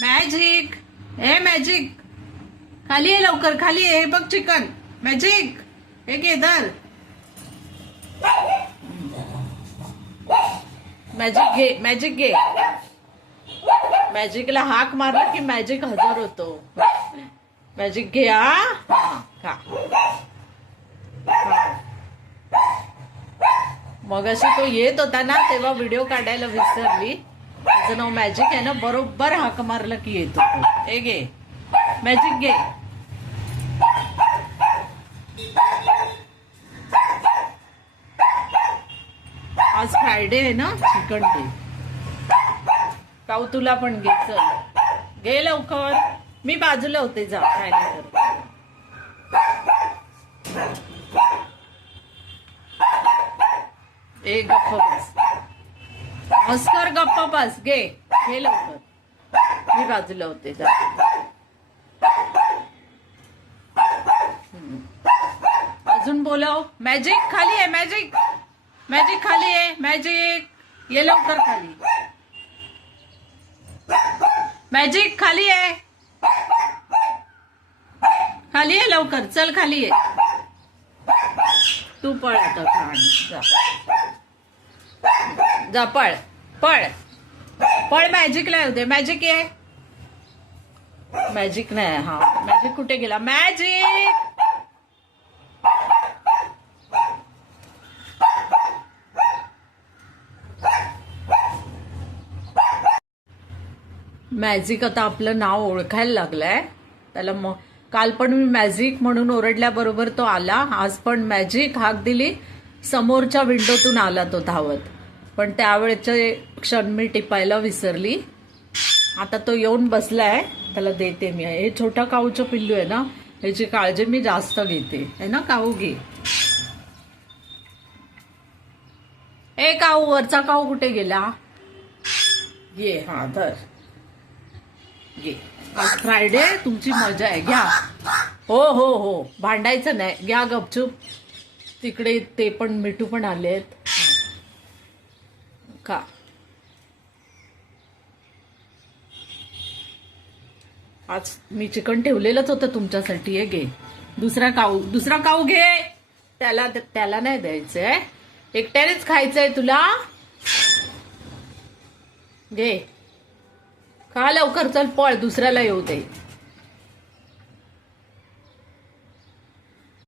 Magic, ए magic, खाली ये लवकर, खाली ये. हे बघ चिकन. मॅजिक, हे घे धर. मॅजिक घे, मॅजिक घे. मॅजिकला हाक मारला की मॅजिक हजर होतो. मॅजिक घे. खा. मग अशी तो येत होता ना तेव्हा व्हिडिओ काढायला विसरली. त्याचं नाव मॅजिक आहे ना. बरोबर हाक मारलं की येतो. हे घे मॅजिक घे. आज फ्रायडे आहे ना, चिकन डे. काऊ तुला पण घे. चल घे लवकर. मी बाजूला होते, जा काय नाही करत. ए गप्प बस. अस्कर गप्प बस. घे घे लवकर. मी बाजूला होते, जा. अजून बोलव. मॅजिक खाली आहे. मॅजिक, मॅजिक खाली आहे. मॅजिक ये लवकर खाली. मॅजिक खाली आहे. खाली आहे लवकर. चल खाली आहे. तू पळ आता. जा जा, पळ पळ पळ. मॅजिकला येऊ दे. मॅजिक ये. मॅजिक नाही. हा मॅजिक कुठे गेला? मॅजिक, मॅजिक आता आपलं नाव ओळखायला लागलंय. त्याला मग काल पण मी मॅजिक म्हणून ओरडल्याबरोबर तो आला. आज पण मॅजिक हाक दिली, समोरच्या विंडोतून आला तो धावत. पण त्यावेळेचे क्षण मी टिपायला विसरली. आता तो येऊन बसलाय. त्याला देते मी. हे छोटा काऊचं पिल्लू आहे ना, ह्याची काळजी मी जास्त घेते है ना. काऊ घे. ए काऊ, वरचा काऊ कुठे गेला? ये. हा धर. घे. आज फ्रायडे, तुमची मजा आहे. घ्या. हो हो हो, भांडायचं नाही. घ्या गपचूप. तिकडे ते पण मिठू पण आलेत. खा. आज मी चिकन ठेवलेलंच होतं तुमच्यासाठी. हे घे. दुसरा काऊ घे. त्याला नाही द्यायचंय. एकट्यानेच खायचंय तुला. घे. खा लवकर. चल पळ, दुसऱ्याला येऊ दे.